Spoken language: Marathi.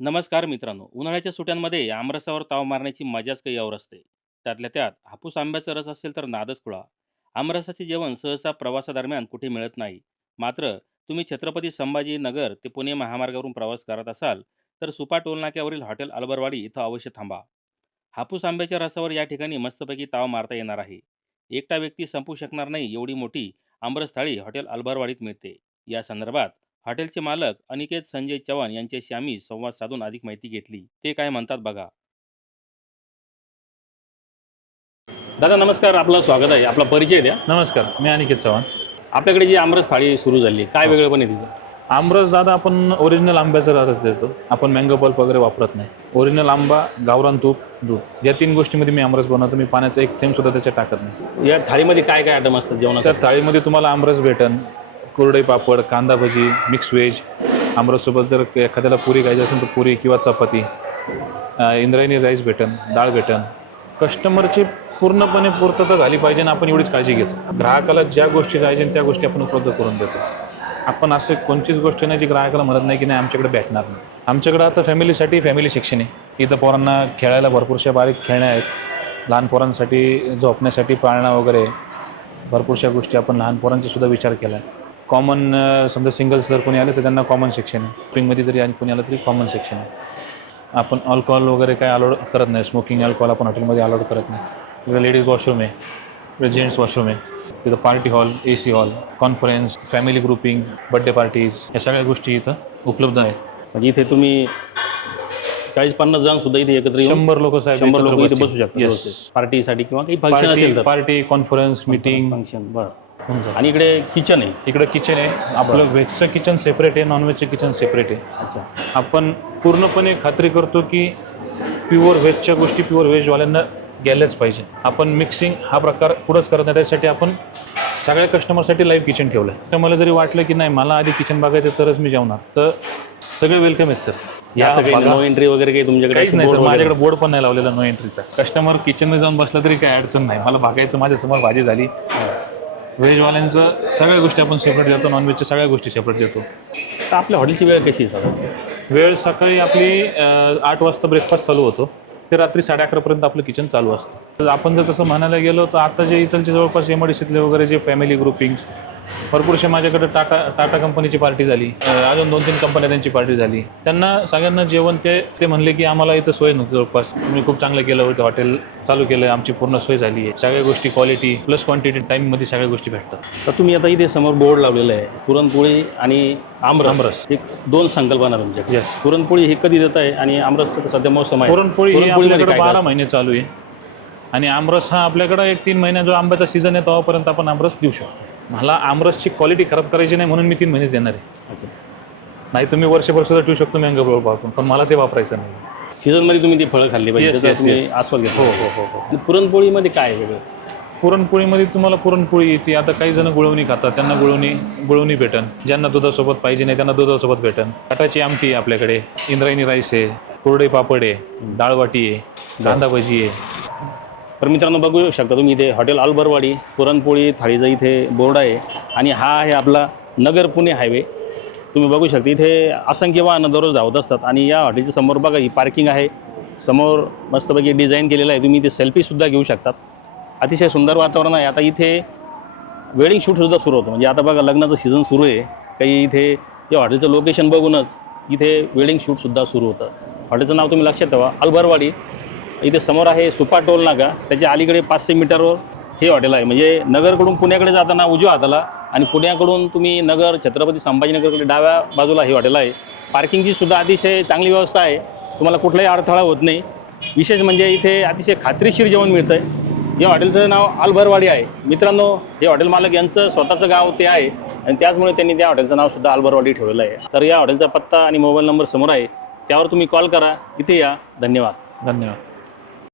नमस्कार मित्रांनो. उन्हाळ्याच्या सुट्यांमध्ये आमरसावर ताव मारण्याची मजाच काही और असते. त्यातल्या त्यात हापूस आंब्याचा रस असेल तर नादच खुळा. आमरसाचे जेवण सहसा प्रवासादरम्यान कुठे मिळत नाही. मात्र तुम्ही छत्रपती संभाजी नगर ते पुणे महामार्गावरून प्रवास करत असाल तर सुपा टोलनाक्यावरील हॉटेल अल्बरवाडी इथं अवश्य थांबा. हापूस आंब्याच्या रसावर या ठिकाणी मस्तपैकी ताव मारता येणार आहे. एकटा व्यक्ती संपू शकणार नाही एवढी मोठी आमरस थाळी हॉटेल अल्बरवाडीत मिळते. या संदर्भात हॉटेलचे मालक अनिकेत संजय चव्हाण यांच्याशी आम्ही संवाद साधून अधिक माहिती घेतली. ते काय म्हणतात बघा. दादा नमस्कार. आपलं स्वागत आहे. आपला परिचय द्या. नमस्कार. मी अनिकेत चव्हाण. आपल्याकडे जी आमरस थाळी सुरू झाली काय वेगळं पण आहे तिचं? आमरस दादा आपण ओरिजिनल आंब्याचा रस देतो. आपण मँगो पल्प वगैरे वापरत नाही. ओरिजिनल आंबा गावरान तूप दूध. या तीन गोष्टीमध्ये मी आमरस बनवतो. मी पाण्याचा एक थेंब सुद्धा त्याच्यात टाकत नाही. या थाळीमध्ये काय काय आयटम असतात त्या जेवणासाठी थाळीमध्ये तुम्हाला आमरस भेटन. कुरडई पापड कांदा भजी मिक्स व्हेज आमरससोबत जर एखाद्याला पुरी खायची असेल तर पुरी किंवा चपाती. इंद्रायणी राईस भेटन डाळ भेटन. कस्टमरची पूर्णपणे पूर्तता झाली पाहिजे आणि आपण एवढीच काळजी घेतो. ग्राहकाला ज्या गोष्टी पाहिजे त्या गोष्टी आपण उपलब्ध करून देतो. आपण असं कोणतीच गोष्ट नाही जी ग्राहकाला म्हणत नाही की नाही आमच्याकडे भेटणार नाही. आमच्याकडे आता फॅमिलीसाठी फॅमिली शिक्षण आहे. इथं पोरांना खेळायला भरपूरशा बारीक खेळण्या आहेत. लहान पोरांसाठी झोपण्यासाठी पाळणा वगैरे. भरपूरशा गोष्टी आपण लहान पोरांचा सुद्धा विचार केला आहे कॉमन समजा सिंगल्स जर कोणी आले तर त्यांना कॉमन सेक्शन आहे. स्प्रिंगमध्ये जरी आणि कोणी आलं तरी कॉमन सेक्शन आहे. आपण अल्कोहोल वगैरे काय अलाउड करत नाही. स्मोकिंग अल्कोहोल आपण हॉटेलमध्ये अलाउड करत नाही. तिथं लेडीज वॉशरूम आहे. तिथं जेंट्स वॉशरूम आहे. तिथं party hall A C hall conference family grouping birthday parties या सगळ्या गोष्टी इथं उपलब्ध आहेत. म्हणजे इथे तुम्ही चाळीस पन्नास जण सुद्धा इथे एकत्र शंभर लोक साहेब शंभर लोक इथे बसू शकतात. पार्टीसाठी किंवा काही फंक्शन असेल तर. पार्टी कॉन्फरन्स मीटिंग फंक्शन बरं. आणि इकडे किचन आहे. इकडं किचन आहे. आपलं व्हेजचं किचन सेपरेट आहे नॉनव्हेजचं किचन सेपरेट आहे. अच्छा. आपण पूर्णपणे खात्री करतो की प्युअर व्हेजच्या गोष्टी प्युअर व्हेजवाल्यांना गेल्याच पाहिजे. आपण मिक्सिंग हा प्रकार पुढंच करत नाही. त्यासाठी आपण सगळ्या कस्टमरसाठी लाईव्ह किचन ठेवलं आहे तर मला जरी वाटलं की नाही मला आधी किचन बघायचं तरच मी जेवणार. तर सगळे वेलकम आहेत सर. या सगळे बघा. नो एंट्री वगैरे काही तुमच्याकडे काहीच नाही सर? माझ्याकडे बोर्ड पण नाही लावलेला नो एंट्रीचा कस्टमर किचनमध्ये जाऊन बसला तरी काही अडचण नाही. मला बघायचं माझ्यासमोर भाजी झाली. व्हेजवाल्यांचं सगळ्या गोष्टी आपण सेपरेट देतो नॉनव्हेजच्या सगळ्या गोष्टी सेपरेट देतो. तर आपल्या हॉटेलची वेळ कशी आहे साधारण वेळ सकाळी आपली अं, आठ वाजता ब्रेकफास्ट चालू होतो. ते रात्री साडे अकरापर्यंत आपलं किचन चालू असतं. तर आपण जर तसं म्हणायला गेलो तर आता जे इथलचे जवळपास एम वगैरे जे फॅमिली ग्रुपिंग्स भरपूरशे माझ्याकडे टाटा टाटा कंपनीची पार्टी झाली. अजून दोन तीन कंपन्या त्यांची पार्टी झाली. त्यांना सगळ्यांना जेवण ते ते म्हणले की आम्हाला इथं सोय नव्हती जवळपास. तुम्ही खूप चांगलं केलं होतं हॉटेल चालू केलं आमची पूर्ण सोय झाली आहे. सगळ्या गोष्टी क्वालिटी प्लस क्वांटिटी टाईममध्ये सगळ्या गोष्टी भेटतात. तर तुम्ही आता इथे समोर बोर्ड लावलेला आहे. पुरणपोळी आणि आमरस. आमरस. एक दोन संकल्पना तुमच्याकडे. Yes. पुरणपोळी हे कधी देत आहे आणि आमरस सध्या मोसम आहे? पुरणपोळी ही पुरणपोळीमध्ये आपल्याकडे काय काय बारा असतं? महिने चालू आहे. आणि आमरस हा आपल्याकडे एक तीन महिन्या जो आंब्याचा सीझन आहे तेव्हापर्यंत आपण आमरस देऊ शकतो. मला आमरसची क्वालिटी खराब करायची नाही म्हणून मी तीन महिनेच देणार आहे. अच्छा. नाही तुम्ही वर्षभर सुद्धा ठेवू शकतो मँगो बरोबर वापरून पण मला ते वापरायचं नाही. सीझनमध्ये तुम्ही ती फळं खाल्ली पाहिजे Yes, त्याचा yes, तुम्ही yes. आस्वाद घ्या हो हो हो हो. आणि पुरणपोळीमध्ये काय आहे वेगळं? पुरणपोळीमध्ये तुम्हाला पुरणपोळी येते आता काही जण गुळवणी खातात त्यांना गुळवणी गुळवणी भेटन. ज्यांना दुधासोबत पाहिजे नाही त्यांना दुधासोबत भेटन. ताटाची आमटी आहे आपल्याकडे इंद्रायणी राईस आहे कुरडई पापड आहे डाळवाटी आहे कांदा भजी आहे. तर मित्रांनो बघू शकता तुम्ही इथे हॉटेल अल्बरवाडी पुरणपोळी थाळीचा इथे बोर्ड आहे आणि हा आहे आपला नगर पुणे हायवे. तुम्ही बघू शकता इथे असंख्य वाहनं दररोज धावत असतात आणि या हॉटेलच्या समोर बघा ही पार्किंग आहे. समोर मस्तपैकी डिझाईन केलेलं आहे. तुम्ही इथे सेल्फीसुद्धा घेऊ शकतात. अतिशय सुंदर वातावरण आहे. आता इथे वेडिंग शूटसुद्धा सुरू होतं. म्हणजे आता बघा लग्नाचं सीझन सुरू आहे. काही इथे या हॉटेलचं लोकेशन बघूनच इथे वेडिंग शूटसुद्धा सुरू होतं. हॉटेलचं नाव तुम्ही लक्षात ठेवा अलबरवाडी इथे समोर आहे सुपा टोल नाका. त्याच्या अलीकडे पाचशे मीटरवर हे हॉटेल आहे. म्हणजे नगरकडून पुण्याकडे जाताना उजव्या हाताला आणि पुण्याकडून तुम्ही नगर छत्रपती संभाजीनगरकडे डाव्या बाजूला हे हॉटेल आहे. पार्किंगची सुद्धा अतिशय चांगली व्यवस्था आहे. तुम्हाला कुठलाही अडथळा होत नाही. विशेष म्हणजे इथे अतिशय खात्रीशीर जेवण मिळतं आहे या हॉटेलचं नाव अलभरवाडी आहे. मित्रांनो हे हॉटेल मालक यांचं स्वतःचं गाव ते आहे आणि त्याचमुळे त्यांनी त्या हॉटेलचं नावसुद्धा अलभरवाडी ठेवलेलं आहे. तर या हॉटेलचा पत्ता आणि मोबाईल नंबर समोर आहे. त्यावर तुम्ही कॉल करा. इथे या. धन्यवाद. धन्यवाद.